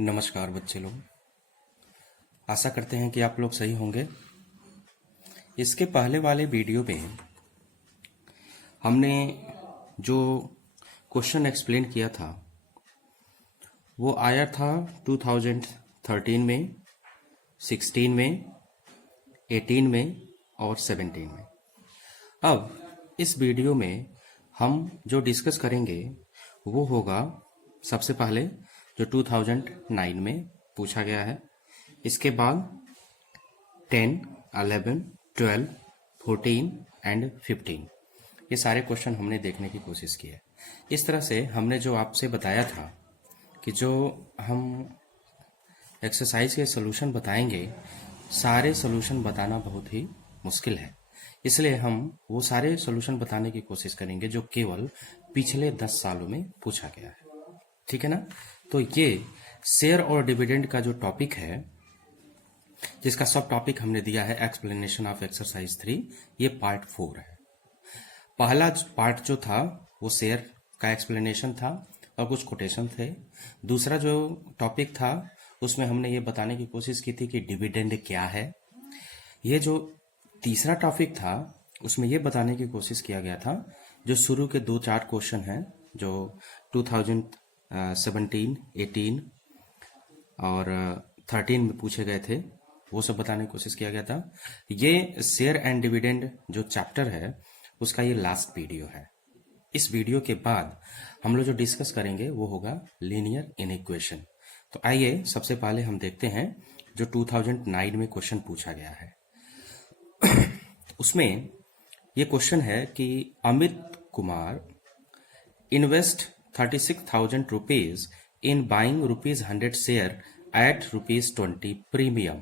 नमस्कार बच्चे लोग। आशा करते हैं कि आप लोग सही होंगे। इसके पहले वाले वीडियो में हमने जो क्वेश्चन एक्सप्लेन किया था वो आया था 2013 में, 16 में, 18 में और 17 में। अब इस वीडियो में हम जो डिस्कस करेंगे वो होगा सबसे पहले जो 2009 में पूछा गया है, इसके बाद 10, 11, 12, 14 एंड 15 ये सारे क्वेश्चन हमने देखने की कोशिश की है। इस तरह से हमने जो आपसे बताया था कि जो हम एक्सरसाइज के सॉल्यूशन बताएंगे, सारे सॉल्यूशन बताना बहुत ही मुश्किल है, इसलिए हम वो सारे सॉल्यूशन बताने की कोशिश करेंगे जो केवल पिछले 10 सालों में पूछा गया है। ठीक है ना। तो ये शेयर और डिविडेंड का जो टॉपिक है, जिसका सब टॉपिक हमने दिया है एक्सप्लेनेशन ऑफ एक्सरसाइज 3, ये पार्ट 4 है। पहला पार्ट जो था वो शेयर का एक्सप्लेनेशन था और कुछ कोटेशन थे। दूसरा जो टॉपिक था उसमें हमने ये बताने की कोशिश की थी कि डिविडेंड क्या है। ये जो तीसरा टॉपिक था उसमें ये बताने की कोशिश किया गया था जो शुरू के 2-4 क्वेश्चन हैं जो 2017, 18 और 13 में पूछे गए थे, वो सब बताने की कोशिश किया गया था। ये शेयर एंड डिविडेंड जो चैप्टर है उसका ये लास्ट वीडियो है। इस वीडियो के बाद हम लोग जो डिस्कस करेंगे वो होगा लीनियर इनइक्वेशन। तो आइए सबसे पहले हम देखते हैं जो 2009 में क्वेश्चन पूछा गया है। उसमें ये क्वेश्चन है कि Amit Kumar invest 36,000 rupees in buying ₹100 share at ₹20 premium.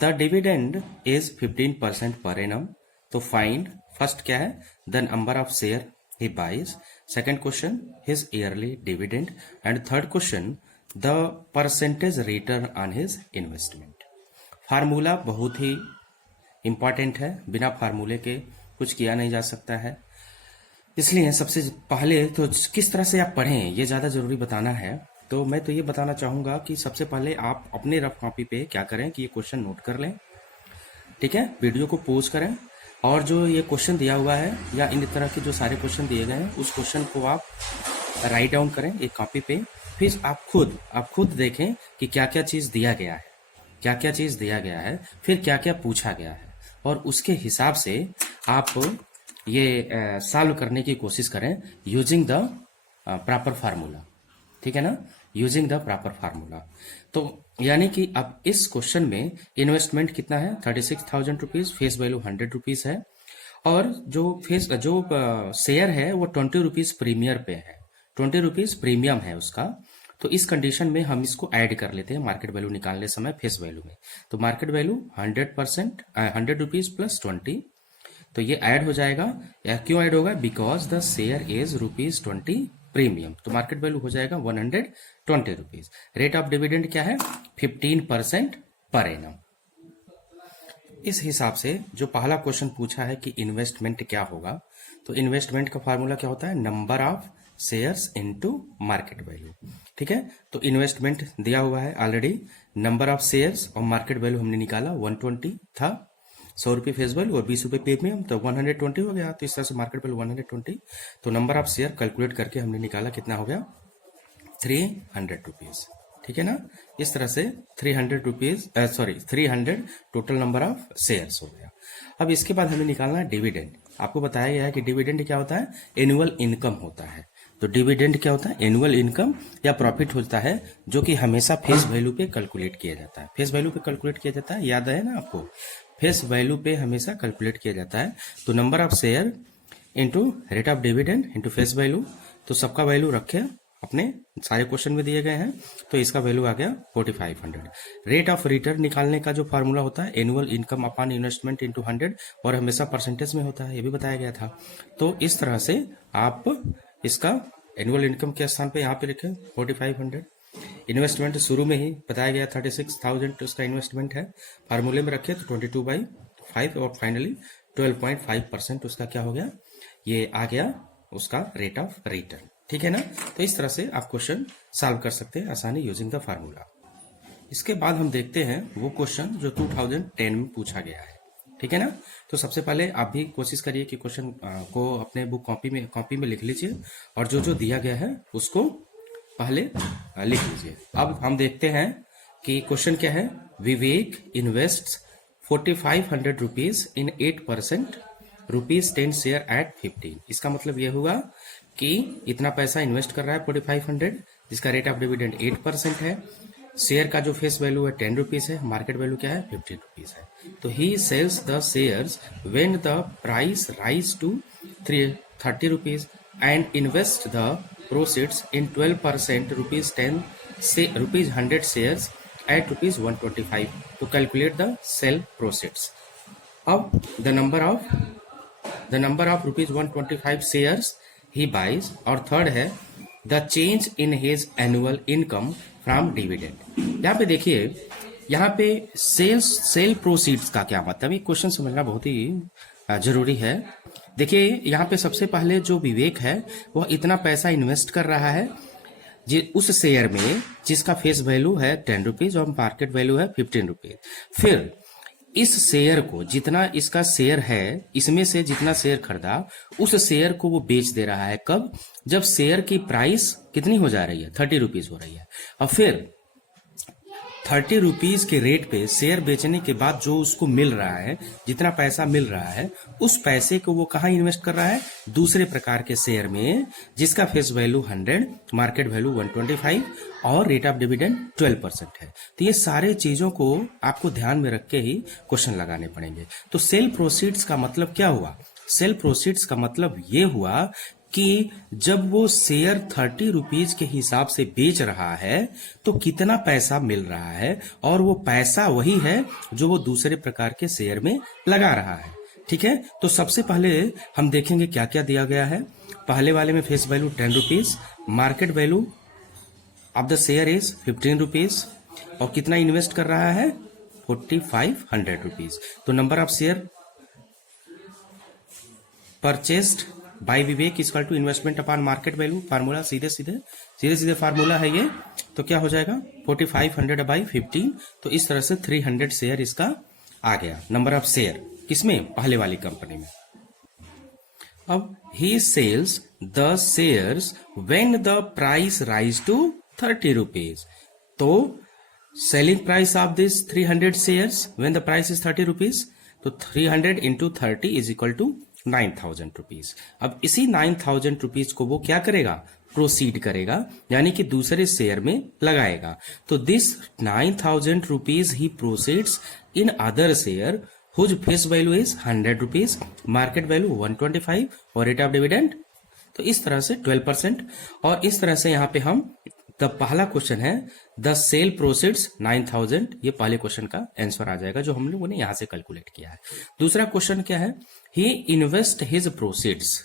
The dividend is 15% per annum. तो find first क्या है, the number of share he buys. Second question, his yearly dividend. And third question, the percentage return on his investment. Formula बहुत ही important है, बिना फार्मूले के कुछ किया नहीं जा सकता है। इसलिए सबसे पहले तो किस तरह से आप पढ़ें ये ज़्यादा ज़रूरी बताना है। तो मैं तो ये बताना चाहूँगा कि सबसे पहले आप अपने रफ कॉपी पे क्या करें कि ये क्वेश्चन नोट कर लें। ठीक है, वीडियो को पॉज करें और जो ये क्वेश्चन दिया हुआ है या इन तरह के जो सारे क्वेश्चन दिए गए हैं उस क्वेश्चन को आप राइट डाउन करें एक कॉपी पे। फिर आप खुद देखें कि क्या क्या चीज़ दिया गया है, क्या क्या चीज़ दिया गया है, फिर क्या क्या पूछा गया है, और उसके हिसाब से आप ये सॉल्व करने की कोशिश करें यूजिंग द प्रॉपर फार्मूला। ठीक है ना, यूजिंग द प्रॉपर फार्मूला। तो यानी कि अब इस क्वेश्चन में इन्वेस्टमेंट कितना है, 36,000 रुपीज, फेस वैल्यू 100 रुपीज है, और जो शेयर है वो 20 रुपीज प्रीमियर पे है, 20 रुपीज प्रीमियम है उसका। तो इस कंडीशन में हम इसको ऐड कर लेते हैं मार्केट वैल्यू निकालने समय फेस वैल्यू में। तो मार्केट वैल्यू 100 रुपीज प्लस 20, तो ये ऐड हो जाएगा। या क्यों ऐड होगा, because the share is ₹20 premium, तो मार्केट वैल्यू हो जाएगा 120 रुपीज। रेट ऑफ डिविडेंड क्या है, 15% पर एनम। इस हिसाब से जो पहला क्वेश्चन पूछा है कि इन्वेस्टमेंट क्या होगा, तो इन्वेस्टमेंट का फार्मूला क्या होता है, number of shares into market value. ठीक है, तो इन्वेस्टमेंट दिया हुआ है ऑलरेडी, नंबर ऑफ शेयर्स और मार्केट वैल्यू हमने निकाला 120 था, 100 रुपये फेस वैल्यू और 20 रुपये प्रीमियम, तो 120 हो गया। तो इस तरह से मार्केट वैल्यू 120, तो नंबर ऑफ शेयर कैलकुलेट करके हमने निकाला कितना हो गया, 300 रुपीज। ठीक है ना, इस तरह से 300 टोटल नंबर ऑफ शेयर्स हो गया। अब इसके बाद हमें निकालना है डिविडेंड। आपको बताया गया है कि डिविडेंड क्या होता है, एनुअल इनकम होता है। तो डिविडेंड क्या होता है, एनुअल इनकम या प्रॉफिट होता है जो कि हमेशा फेस वैल्यू पे कैलकुलेट किया जाता है। फेस वैल्यू पे कैलकुलेट किया जाता है, याद है ना आपको, फेस वैल्यू पे हमेशा कैलकुलेट किया जाता है। तो number of share into rate of dividend into face value, तो सबका वैल्यू रखे अपने सारे क्वेश्चन में दिए गए हैं, तो इसका वैल्यू आ गया 4500। रेट ऑफ रिटर्न निकालने का जो फार्मूला होता है, annual income upon investment into 100, और हमेशा परसेंटेज में होता है, ये भी बताया गया था। तो इस तरह से आप इसका एनुअल इनकम के स्थान पे यहाँ पे लिखें 4500। इन्वेस्टमेंट शुरू में ही बताया गया 36,000 उसका इन्वेस्टमेंट है, फार्मूले में रखे तो 22/5, और फाइनली 12.5% उसका क्या हो गया, ये आ गया उसका रेट ऑफ रिटर्न। ठीक है ना। तो इस तरह से आप क्वेश्चन सॉल्व कर सकते हैं आसानी यूजिंग द फार्मूला। इसके बाद हम देखते हैं वो क्वेश्चन जो 2010 में पूछा गया है, ठीक है ना। तो सबसे पहले आप भी कोशिश करिए कि क्वेश्चन को अपने बुक कॉपी में लिख लीजिए और जो जो दिया गया है उसको पहले लिख लीजिए। अब हम देखते हैं कि क्वेश्चन क्या है। Vivek invests 4500 rupees in 8% ₹10 share at 15। इसका मतलब यह हुआ कि इतना पैसा इन्वेस्ट कर रहा है 4500, जिसका रेट ऑफ डिविडेंड 8% है। शेयर का जो फेस वैल्यू है 10 रुपीज है, मार्केट वैल्यू क्या है 15 रुपीज है। तो he sells the shares when the price rise to 30 rupees and invest the proceeds in 12% rupees 100 shares at ₹125 to calculate the sell proceeds. अब the number of ₹125 shares he buys, और third है the change in his annual income from dividend। यहाँ पे देखिए, यहाँ पे cell proceeds का क्या मतलब, ये क्वेश्चन समझना बहुत ही जरूरी है। देखिए यहाँ पे सबसे पहले जो विवेक है वह इतना पैसा इन्वेस्ट कर रहा है उस शेयर में जिसका फेस वैल्यू है 10 रुपीज और मार्केट वैल्यू है 15 रुपीज। फिर इस शेयर को, जितना इसका शेयर है, इसमें से जितना शेयर खरीदा उस शेयर को वो बेच दे रहा है। कब? जब शेयर की प्राइस कितनी हो जा रही है 30 रुपीज हो रही है। और फिर 30 रुपीज के रेट पे शेयर बेचने के बाद जो उसको मिल रहा है, जितना पैसा मिल रहा है, उस पैसे को वो कहाँ इन्वेस्ट कर रहा है? दूसरे प्रकार के शेयर में जिसका फेस वैल्यू 100, मार्केट वैल्यू 125 और रेट ऑफ डिविडेंड 12% है। तो ये सारे चीजों को आपको ध्यान में रख के ही क्वेश्चन लगाने पड़ेंगे। तो सेल प्रोसीड्स का मतलब क्या हुआ? सेल प्रोसीड्स का मतलब ये हुआ कि जब वो शेयर 30 रुपीज के हिसाब से बेच रहा है तो कितना पैसा मिल रहा है, और वो पैसा वही है जो वो दूसरे प्रकार के शेयर में लगा रहा है। ठीक है, तो सबसे पहले हम देखेंगे क्या क्या दिया गया है। पहले वाले में face value 10 rupees, market value of the share is 15 rupees, और कितना इन्वेस्ट कर रहा है 4500 रुपीज। तो number of share purchased by Vivek equal to investment upon market value. Formula सीधे फार्मूला है ये। तो क्या हो जाएगा 4500 बाई 15। तो इस तरह से 300 शेयर इसका आ गया। नंबर ऑफ शेयर किसमें? पहले वाली कंपनी में। अब he sells the shares when the price rise to 30 rupees. तो selling price of this 300 shares when the price is 30 rupees, तो 300 into 30 is equal to 9000 rupees. अब इसी 9000 रुपीज को वो क्या करेगा? प्रोसीड करेगा, यानी कि दूसरे शेयर में लगाएगा। तो दिस 9000 रुपीज ही proceeds in other share whose face value is 100 rupees, market value 125 और रेट ऑफ डिविडेंड तो इस तरह से 12%। और इस तरह से यहाँ पे हम पहला क्वेश्चन है द सेल प्रोसीड्स 9000, ये पहले क्वेश्चन का आंसर आ जाएगा जो हम लोगों ने यहां से कैलकुलेट किया है। दूसरा क्वेश्चन क्या है? ही इन्वेस्ट हिज प्रोसीड्स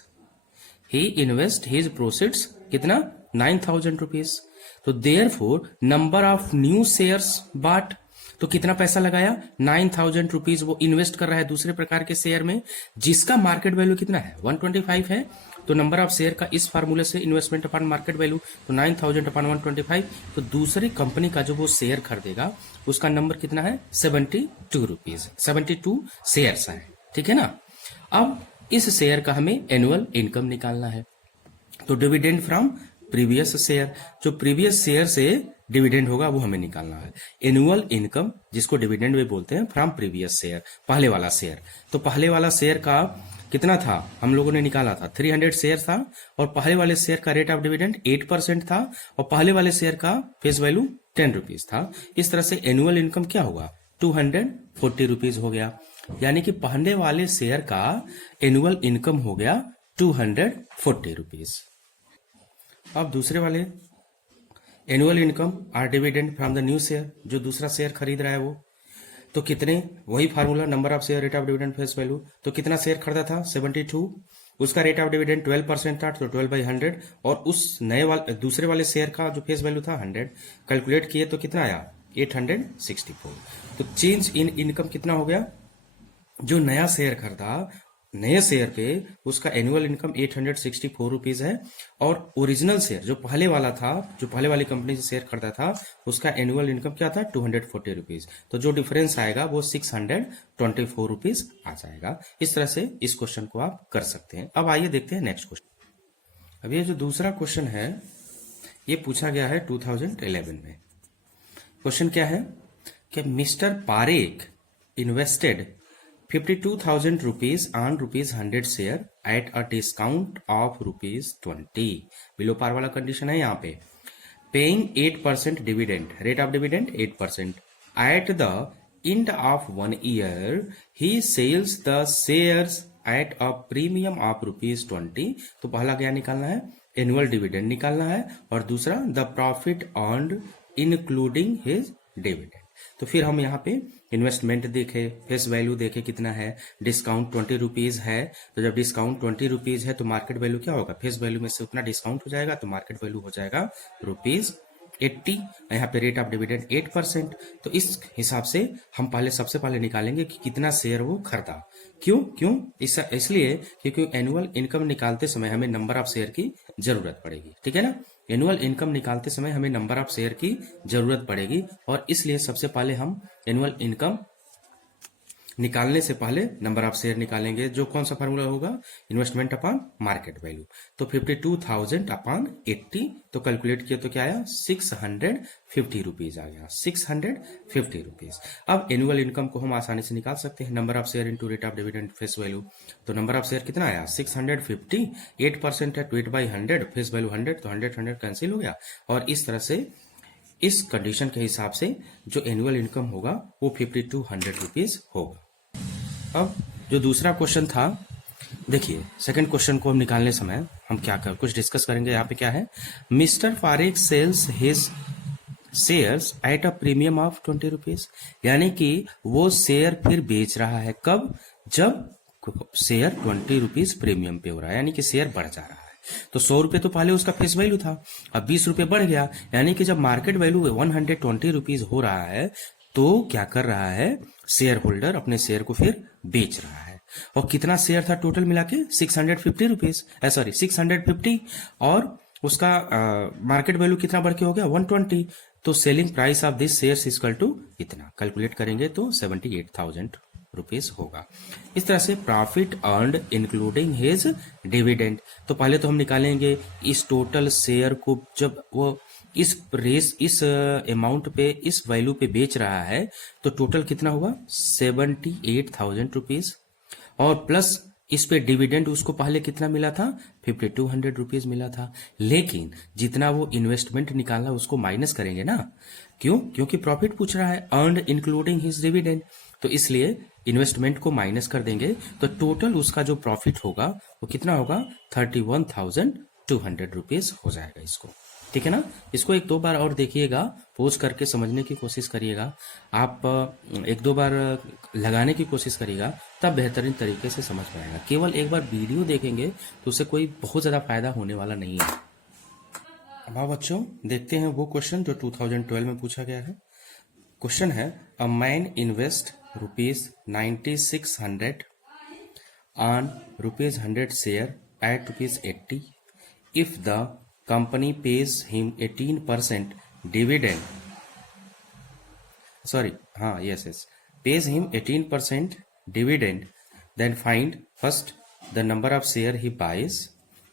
कितना? 9000 रुपीज। तो therefore number of new shares bot, तो कितना पैसा लगाया? 9000 रुपीज वो इन्वेस्ट कर रहा है दूसरे प्रकार के शेयर में जिसका मार्केट वैल्यू कितना है 125 है। तो नंबर ऑफ शेयर का इस फार्मूले से इन्वेस्टमेंट अपॉन मार्केट वैल्यू, तो 9000 अपॉन 125, तो दूसरी कंपनी का जो वो शेयर खरीदेगा उसका नंबर कितना है 72 रुपीज। 72 शेयर्स है, ठीक है ना। अब इस शेयर का हमें एनुअल इनकम निकालना है। तो डिविडेंड फ्रॉम प्रीवियस शेयर, जो प्रीवियस शेयर से डिविडेंड होगा वो हमें निकालना है। एनुअल इनकम जिसको डिविडेंड भी बोलते हैं फ्रॉम प्रीवियस शेयर, पहले वाला शेयर। तो पहले वाला शेयर का कितना था? हम लोगों ने निकाला था 300 शेयर था, और पहले वाले शेयर का रेट ऑफ डिविडेंड 8% था, और पहले वाले शेयर का फेस वैल्यू 10 रुपीज था। इस तरह से एनुअल इनकम क्या होगा 240 रुपीज हो गया, यानी कि पहले वाले शेयर का एनुअल इनकम हो गया 240 रुपीज। अब दूसरे वाले annual income or dividend from the new share, जो दूसरा शेयर खरीद रहा है वो, तो कितने? वही formula number of share rate of dividend face value. तो कितना शेयर खरीदा था 72, उसका रेट ऑफ डिविडेंड 12% था, तो 12/100, और उस नए वाले दूसरे वाले शेयर का जो फेस वैल्यू था 100, कैलकुलेट किए तो कितना आया 864। तो चेंज इन इनकम कितना हो गया? जो नया शेयर खरीदा नए शेयर पे उसका एनुअल इनकम 864 रुपीज है, और ओरिजिनल शेयर जो पहले वाला था, जो पहले वाली कंपनी से शेयर करता था, उसका एनुअल इनकम क्या था, 240 रुपीज। तो जो डिफरेंस आएगा वो 624 रुपीज आ जाएगा। इस तरह से इस क्वेश्चन को आप कर सकते हैं। अब आइए देखते हैं नेक्स्ट क्वेश्चन। अब ये जो दूसरा क्वेश्चन है ये पूछा गया है 2011 में। क्वेश्चन क्या है कि mister Parekh invested 52,000 rupees on rupees 100 share at a discount of rupees 20। Below par वाला कंडीशन है यहाँ पे। Paying 8% dividend, rate of dividend 8%। At the end of 1 year he sells the shares at a premium of rupees 20। तो पहला क्या निकालना है, annual dividend निकालना है, और दूसरा the profit earned including his dividend. तो फिर हम यहाँ पे इन्वेस्टमेंट देखे, फेस वैल्यू देखे कितना है, डिस्काउंट 20 रुपीज है। तो जब डिस्काउंट 20 रुपीज है तो मार्केट वैल्यू क्या होगा, फेस वैल्यू में से उतना डिस्काउंट हो जाएगा तो मार्केट वैल्यू हो जाएगा रुपीज 80। यहाँ पे रेट ऑफ डिविडेंड 8%। तो इस हिसाब से हम पहले सबसे पहले निकालेंगे कि कितना शेयर वो खरीदा। क्यों इसलिए क्योंकि एनुअल इनकम निकालते समय हमें नंबर ऑफ शेयर की जरूरत पड़ेगी, ठीक है ना। एनुअल इनकम निकालते समय हमें नंबर ऑफ शेयर की जरूरत पड़ेगी, और इसलिए सबसे पहले हम एनुअल इनकम निकालने से पहले नंबर ऑफ शेयर निकालेंगे। जो कौन सा फार्मूला होगा, इन्वेस्टमेंट अपॉन मार्केट वैल्यू। तो 52,000 अपॉन 80, तो कैलकुलेट किया तो क्या आया, 650 रुपीज आ गया, 650 रुपीज। अब एनुअल इनकम को हम आसानी से निकाल सकते हैं, number of share into rate of dividend face value. तो नंबर ऑफ शेयर कितना आया, 650, 8% है, 8/100, फेस वैल्यू 100, तो 100 कैंसिल हो गया। और इस तरह से इस कंडीशन के हिसाब से जो एनुअल इनकम होगा वो 5200 रुपीज होगा। अब जो दूसरा क्वेश्चन था, देखिए सेकंड क्वेश्चन को हम निकालने समय हम क्या कर कुछ डिस्कस करेंगे। यहाँ पे क्या है, मिस्टर फारेक sells his shares at a premium of 20 rupees, यानी कि वो शेयर फिर बेच रहा है कब, जब शेयर 20 रुपीज प्रीमियम पे हो रहा है, यानी कि शेयर बढ़ जा रहा है। तो 100 रुपए तो पहले उसका फेस वैल्यू था, अब 20 रुपए बढ़ गया, यानी कि जब मार्केट वैल्यू 120 रुपीज हो रहा है तो क्या कर रहा है, शेयर होल्डर अपने शेयर को फिर बेच रहा है। और कितना शेयर था टोटल मिला के, 650 रुपीज, सॉरी 650, और उसका मार्केट वैल्यू कितना बढ़ के हो गया, 120। तो selling price of this share equal to इतना, कैलकुलेट करेंगे तो 78,000 रुपीज होगा। इस तरह से profit earned including his dividend. तो पहले तो हम निकालेंगे इस टोटल शेयर को, जब वो इस अमाउंट पे, इस वैल्यू पे बेच रहा है तो टोटल कितना हुआ, 78,000 रुपीज, और प्लस इस पे डिविडेंड उसको पहले कितना मिला था, 5200 रुपीज मिला था। लेकिन जितना वो इन्वेस्टमेंट निकाला उसको माइनस करेंगे ना, क्योंकि प्रॉफिट पूछ रहा है, अर्न्ड इंक्लूडिंग हिज डिविडेंड, तो इसलिए इन्वेस्टमेंट को माइनस कर देंगे। तो टोटल उसका जो प्रॉफिट होगा वो कितना होगा, 31,200 रुपीज हो जाएगा इसको, ठीक है ना। इसको एक दो बार और देखिएगा, पोज करके समझने की कोशिश करिएगा, आप एक दो बार लगाने की कोशिश करिएगा, तब बेहतरीन तरीके से समझ पाएगा। केवल एक बार वीडियो देखेंगे तो उससे कोई बहुत ज्यादा फायदा होने वाला नहीं है। अब बच्चों देखते हैं वो क्वेश्चन जो 2012 में पूछा गया है। क्वेश्चन है, a man invest ₹9600 on ₹100 share at ₹80 if the company pays him 18% dividend, pays him 18% dividend, then find first the number of share he buys,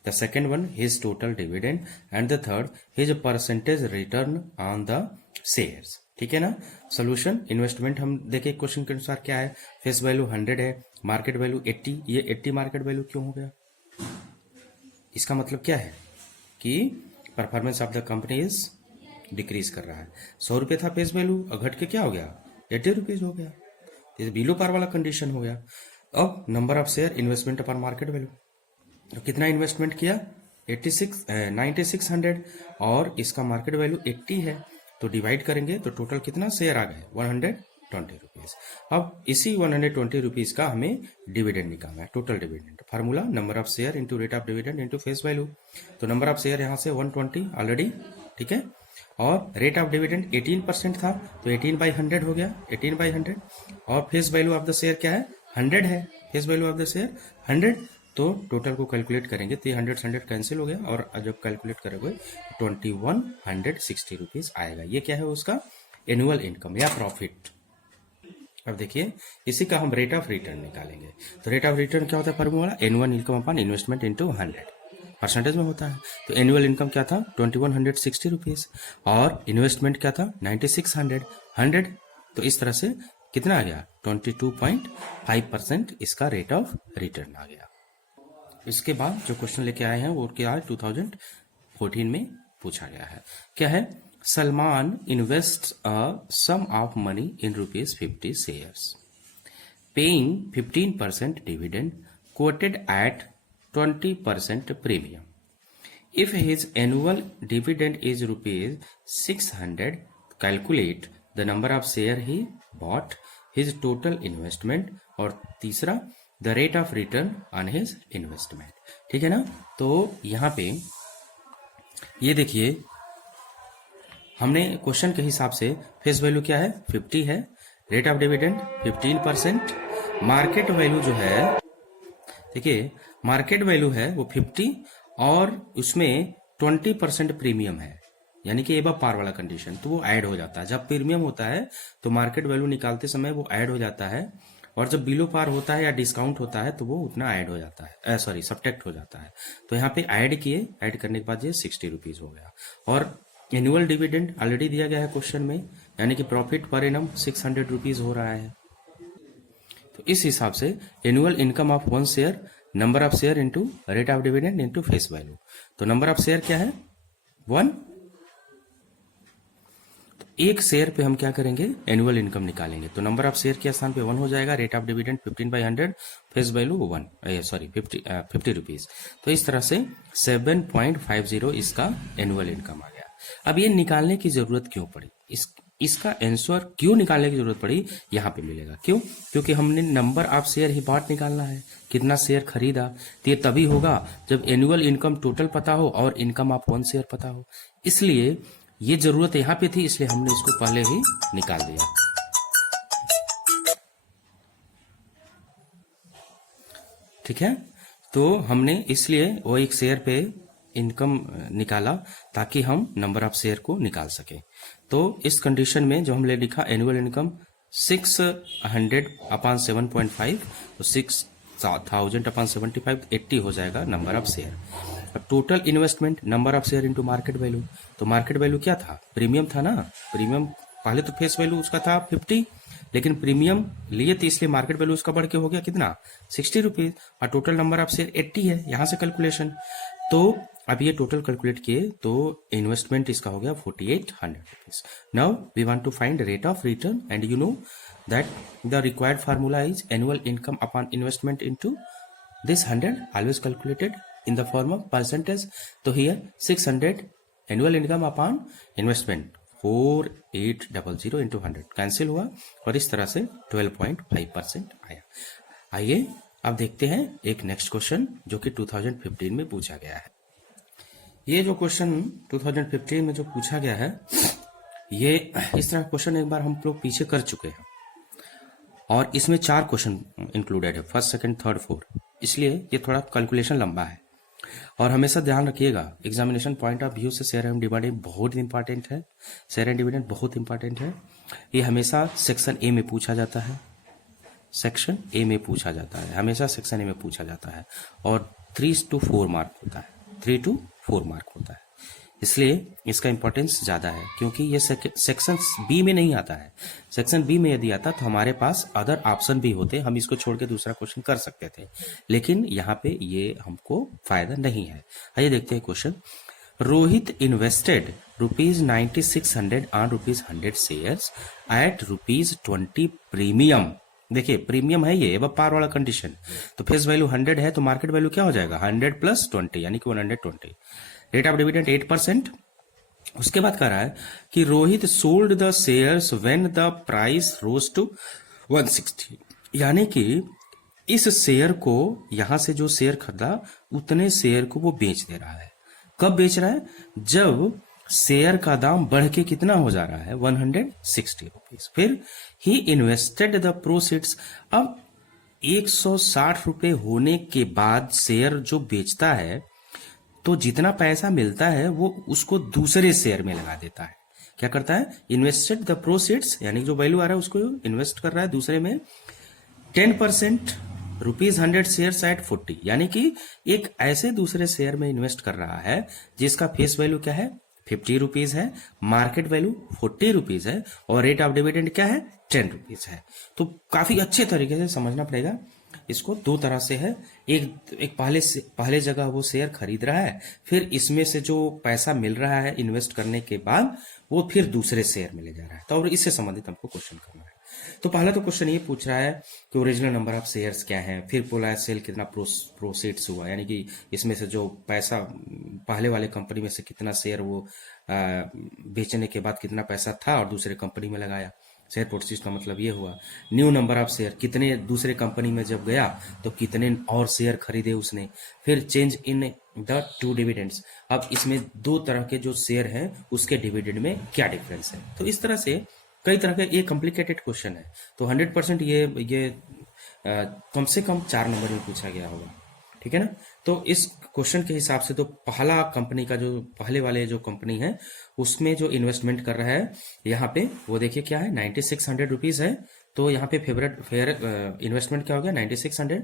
the second one his total dividend, and the third his percentage return on the shares। ठीक है ना। Solution, investment हम देखें question के अनुसार क्या है, face value 100 है, मार्केट वैल्यू 80, ये 80 मार्केट वैल्यू क्यों हो गया, इसका मतलब क्या है कि performance of the company is decrease कर रहा है। 100 रुपए था फेस वैल्यू, घट के क्या हो गया, 80 रुपीज हो गया, ये बिलो पार वाला कंडीशन हो गया। अब number of share, investment upon market value, तो कितना इन्वेस्टमेंट किया, 9600, और इसका मार्केट वैल्यू 80 है, तो डिवाइड करेंगे तो टोटल कितना शेयर आ गए, 120 रुपीज। अब इसी 120 रुपीज का हमें डिविडेंड निकालना है, total dividend. Formula number of share into rate of dividend into face value. तो नंबर ऑफ शेयर यहाँ से 120 ऑलरेडी, ठीक है, और रेट ऑफ डिविडेंड 18% था तो 18/100 हो गया, 18/100, और face value of the share क्या है, 100 है face value of the share 100, तो टोटल को कैलकुलेट करेंगे तो ये 100 से 100 कैंसिल हो गया और जब कैलकुलेट करोगे 2160 रुपीज आएगा। ये क्या है उसका एनुअल इनकम या प्रॉफिट। अब देखिए इसी का हम रेट ऑफ रिटर्न निकालेंगे। तो रेट ऑफ रिटर्न क्या होता है formula, annual income upon investment into 100 percentage में होता है। तो एनुअल इनकम क्या था 2160 रुपीज और इन्वेस्टमेंट क्या था 9600 100, तो इस तरह से कितना आ गया 22.5% इसका रेट ऑफ रिटर्न आ गया। इसके बाद जो क्वेश्चन लेके आए हैं वो क्या है 2014 में पूछा गया है। क्या है, Salman invest a sum of money in ₹50 shares paying 15% dividend quoted at 20% premium. If his annual dividend is ₹600, calculate the number of share he bought, his total investment और तीसरा the rate of return on his investment। ठीक है ना। तो यहाँ पे ये देखिए हमने क्वेश्चन के हिसाब से फेस वैल्यू क्या है 50 है, rate of dividend 15%, market value जो है देखिए मार्केट वैल्यू है वो 50 और उसमें 20% प्रीमियम है, यानी कि एबव पार वाला कंडीशन, तो वो ऐड हो जाता है। जब प्रीमियम होता है तो मार्केट वैल्यू निकालते समय वो ऐड हो जाता है और जब बिलो पार होता है या डिस्काउंट होता है तो वो उतना ऐड हो जाता है, सॉरी सब्ट्रैक्ट हो जाता है। तो यहाँ पे ऐड किए, ऐड करने के बाद ये 60 रुपीज हो गया। और एनुअल डिविडेंड ऑलरेडी दिया गया है क्वेश्चन में, यानी कि प्रॉफिट पर एनम 600 रुपीज हो रहा है। तो इस हिसाब से annual income of one share number of share into rate of dividend into face value. तो नंबर ऑफ शेयर क्या है 1, तो एक शेयर पे हम क्या करेंगे एनुअल इनकम निकालेंगे। तो नंबर ऑफ शेयर के स्थान पे 1 हो जाएगा, rate of dividend 15/100, face value 50 rupees. तो इस तरह से 7.50 इसका एनुअल इनकम आ गया। अब ये निकालने की जरूरत क्यों पड़ी, इसका आंसर क्यों निकालने की जरूरत पड़ी यहाँ पे मिलेगा। क्यों, क्योंकि हमने नंबर ऑफ शेयर ही बाट निकालना है, कितना शेयर खरीदा। तो ये तभी होगा जब एनुअल इनकम टोटल पता हो और इनकम ऑफ वन शेयर पता हो। इसलिए ये जरूरत यहाँ पे थी, इसलिए हमने इसको पहले ही निकाल दिया। ठीक है, तो हमने इसलिए वो एक शेयर पे इनकम निकाला ताकि हम नंबर ऑफ शेयर को निकाल सके। तो इस कंडीशन में जो हमने लिखा एनुअल इनकम 600/7.5, तो 6000/75 80 हो जाएगा नंबर ऑफ शेयर। अब total investment number of share into market value, तो मार्केट वैल्यू क्या था प्रीमियम था ना, प्रीमियम पहले तो फेस वैल्यू उसका था 50, लेकिन प्रीमियम लिए थे इसलिए मार्केट वैल्यू उसका बढ़ के हो गया कितना 60 रुपीज, और टोटल नंबर ऑफ शेयर 80 है, यहां से कैलकुलेशन। तो अब ये टोटल कैलकुलेट किए तो इन्वेस्टमेंट इसका हो गया 4800 rupees. Now we want to find rate of return and you know that the required formula is annual income upon investment into this 100 always calculated in the form of percentage. तो here 600 annual income upon investment 4800 into 100 cancel हुआ और इस तरह से 12.5% आया। आइए अब देखते हैं एक नेक्स्ट क्वेश्चन जो कि 2015 में पूछा गया है। ये जो क्वेश्चन 2015 में जो पूछा गया है, ये इस तरह क्वेश्चन एक बार हम लोग पीछे कर चुके हैं और इसमें 4 क्वेश्चन इंक्लूडेड है, फर्स्ट सेकंड थर्ड फोर्थ, इसलिए ये थोड़ा कैलकुलेशन लंबा है। और हमेशा ध्यान रखिएगा एग्जामिनेशन पॉइंट ऑफ व्यू से शेयर एंड डिविडेंड बहुत इंपॉर्टेंट है, शेयर एंड डिविडेंड बहुत इंपॉर्टेंट है। ये हमेशा सेक्शन ए में पूछा जाता है, सेक्शन ए में पूछा जाता है, हमेशा सेक्शन ए में पूछा जाता है और 3 to 4 मार्क होता है, 3 to 4 मार्क होता है, इसलिए इसका इंपॉर्टेंस ज्यादा है क्योंकि ये सेक्शन बी में नहीं आता है। सेक्शन बी में यदि आता तो हमारे पास अदर ऑप्शन भी होते, हम इसको छोड़ के दूसरा क्वेश्चन कर सकते थे, लेकिन यहाँ पे ये हमको फायदा नहीं है। आइए देखते हैं question. Rohit invested ₹9600 on ₹100 shares eight ₹20 premium. देखिए प्रीमियम है ये अब पार वाला कंडीशन, तो फेस वैल्यू 100 है तो मार्केट वैल्यू क्या हो जाएगा 100 + 20 यानी कि 120। Rate of dividend 8%। उसके बाद कह रहा है कि Rohit sold the shares when the price rose to 160, यानी कि इस शेयर को यहां से जो शेयर खरीदा उतने शेयर को वो बेच दे रहा है। कब बेच रहा है, जब शेयर का दाम बढ़ के कितना हो जा रहा है 160 रुपीज। फिर ही इन्वेस्टेड द प्रोसीड्स। अब 160 रुपए होने के बाद शेयर जो बेचता है, तो जितना पैसा मिलता है वो उसको दूसरे शेयर में लगा देता है। क्या करता है? इन्वेस्टेड द प्रोसीड्स, यानी जो वैल्यू आ रहा है उसको इन्वेस्ट कर रहा है दूसरे में। 10% ₹100 शेयर एट 40, यानी कि एक ऐसे दूसरे शेयर में इन्वेस्ट कर रहा है जिसका फेस वैल्यू क्या है? 50 रुपीज है, मार्केट वैल्यू 40 रुपीज है, और रेट ऑफ डिविडेंड क्या है? 10 रुपीज है। तो काफी अच्छे तरीके से समझना पड़ेगा। इसको दो तरह से है, एक पहले जगह वो शेयर खरीद रहा है, फिर इसमें से जो पैसा मिल रहा है इन्वेस्ट करने के बाद वो फिर दूसरे शेयर में ले जा रहा है। तो और इससे संबंधित हमको क्वेश्चन करना है। तो पहला तो क्वेश्चन ये पूछ रहा है कि ओरिजिनल नंबर ऑफ शेयर्स क्या है, फिर बोला है सेल कितना प्रोसीड्स हुआ, यानी कि इसमें से जो पैसा पहले वाले कंपनी में से कितना शेयर वो बेचने के बाद कितना पैसा था और दूसरे कंपनी में लगाया। शेयर प्रोसीड्स का मतलब ये हुआ। न्यू नंबर ऑफ शेयर, कितने दूसरे कंपनी में जब गया तो कितने और शेयर खरीदे उसने। फिर change in the two dividends, अब इसमें दो तरह के जो शेयर हैं उसके डिविडेंड में क्या डिफरेंस है। तो इस तरह से कई तरह का ये कॉम्प्लिकेटेड क्वेश्चन है। तो 100% ये कम से कम 4 नंबर में पूछा गया होगा, ठीक है ना। तो इस क्वेश्चन के हिसाब से तो पहला कंपनी का जो पहले वाले जो कंपनी है उसमें जो इन्वेस्टमेंट कर रहा है यहाँ पे वो देखिए क्या है, 9600 रुपीज है। तो यहाँ पे फेयर इन्वेस्टमेंट क्या हो गया? 9600।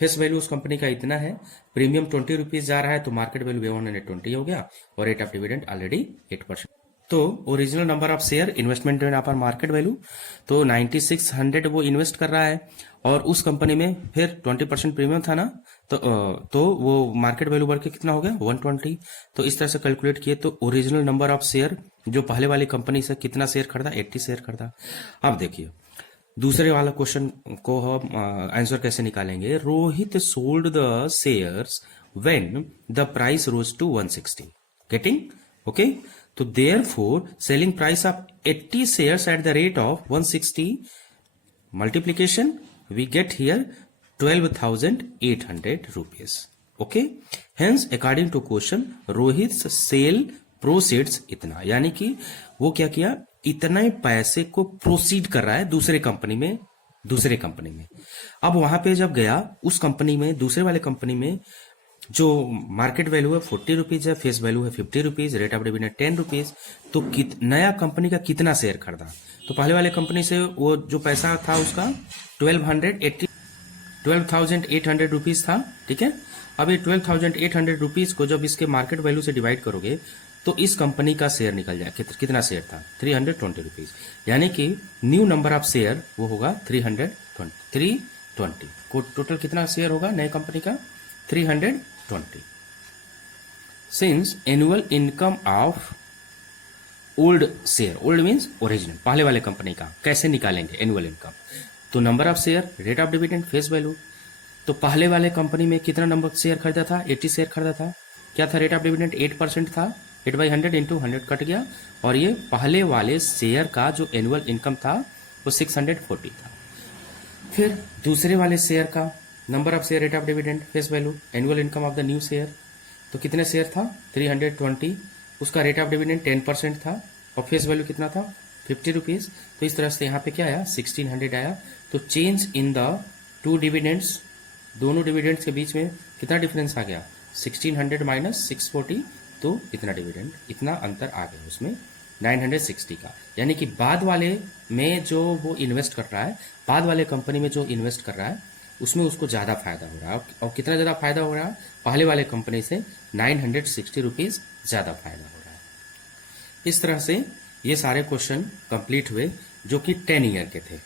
फेस वैल्यू उस कंपनी का इतना है, प्रीमियम 20 रुपीज जा रहा है, तो मार्केट वैल्यू 120 हो गया, और रेट ऑफ डिविडेंड ऑलरेडी 8%। तो original number of share, investment पर मार्केट वैल्यू, तो 9600 वो इन्वेस्ट कर रहा है, और उस कंपनी में फिर 20% प्रीमियम था ना, तो वो मार्केट वैल्यू बढ़ के कितना हो गया? 120। तो इस तरह से कैलकुलेट किए तो ओरिजिनल नंबर ऑफ शेयर जो पहले वाली कंपनी से कितना शेयर खरीदा? 80 शेयर खरीदा। अब देखिए दूसरे वाला क्वेश्चन को हम आंसर कैसे निकालेंगे। Rohit sold the shares when the price rose to 160, getting okay. तो therefore selling price of 80 shares at the rate of 160 multiplication we get here 12,800 rupees. Okay, hence according to question Rohit's sale proceeds इतना, यानी कि वो क्या किया? इतना ही पैसे को प्रोसीड कर रहा है दूसरे कंपनी में। अब वहां पे जब गया उस कंपनी में, दूसरे वाले कंपनी में जो मार्केट वैल्यू है 40 रुपीज है, फेस वैल्यू है 50 rupees, rate of dividend 10 rupees, तो नया कंपनी का कितना शेयर खरीदा? तो पहले वाले कंपनी से वो जो पैसा था उसका 12,800 रुपीज था, ठीक है। अब ये 12,800 रुपीज को जब इसके मार्केट वैल्यू से डिवाइड करोगे तो इस कंपनी का शेयर निकल जाए। कितना शेयर था? 320 रुपीज, यानी कि न्यू नंबर ऑफ शेयर वो होगा 320 को टोटल कितना शेयर होगा नए कंपनी का? 320। Since annual income of old share, old means original, पहले वाले कंपनी का कैसे निकालेंगे एनुअल इनकम? तो number of share, rate of dividend, face value. तो पहले वाले कंपनी में कितना नंबर शेयर खरीदा था? 80 शेयर खरीदा था। क्या था रेट ऑफ डिविडेंड? 8% था। 8/100 इंटू 100 कट गया, और ये पहले वाले शेयर का जो एनुअल इनकम था वो 640 था। फिर दूसरे वाले शेयर का number of share, rate of dividend, face value, annual income of the new share, तो कितने शेयर था? 320। उसका रेट ऑफ डिविडेंड 10% था, और फेस वैल्यू कितना था? 50 रुपीज। तो इस तरह से यहाँ पे क्या आया? 1600 आया। तो change in the two dividends, दोनों डिविडेंड्स के बीच में कितना डिफरेंस आ गया? 1600 माइनस 640, तो इतना डिविडेंड, इतना अंतर आ गया उसमें 960 का। यानी कि बाद वाले में जो वो इन्वेस्ट कर रहा है, बाद वाले कंपनी में जो इन्वेस्ट कर रहा है उसमें उसको ज़्यादा फायदा हो रहा है। और कितना ज़्यादा फायदा हो रहा है? पहले वाले कंपनी से 960 रुपीज़ ज़्यादा फायदा हो रहा है। इस तरह से ये सारे क्वेश्चन कंप्लीट हुए जो कि 10 ईयर के थे,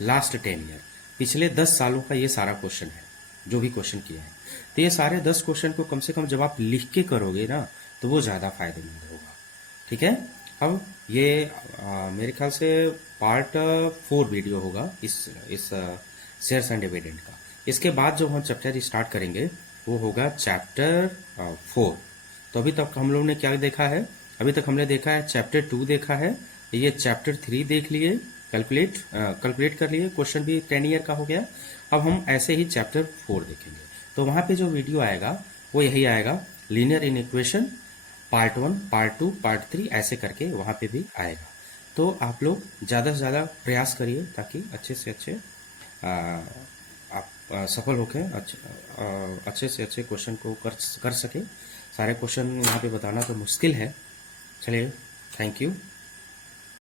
लास्ट 10 ईयर, पिछले 10 सालों का ये सारा क्वेश्चन है जो भी क्वेश्चन किया है। तो ये सारे 10 क्वेश्चन को कम से कम जब आप लिख के करोगे ना तो वो ज़्यादा फायदेमंद होगा, ठीक है। अब ये मेरे ख्याल से पार्ट 4 वीडियो होगा इस शेयर्स एंड डिविडेंड का। इसके बाद जो हम चैप्टर स्टार्ट करेंगे वो होगा चैप्टर 4। तो अभी तक हम लोग ने क्या देखा है? अभी तक हमने देखा है चैप्टर 2 देखा है, ये चैप्टर 3 देख लिए, कैलकुलेट कर लिए, क्वेश्चन भी 10 ईयर का हो गया। अब हम ऐसे ही चैप्टर 4 देखेंगे। तो वहाँ पे जो वीडियो आएगा वो यही आएगा, linear in equation part 1, part 2, part 3, ऐसे करके वहाँ पे भी आएगा। तो आप लोग ज़्यादा से ज़्यादा प्रयास करिए ताकि अच्छे से अच्छे आप सफल होके अच्छे से अच्छे क्वेश्चन को कर सके। सारे क्वेश्चन यहाँ पे बताना तो मुश्किल है। चलिए, थैंक यू।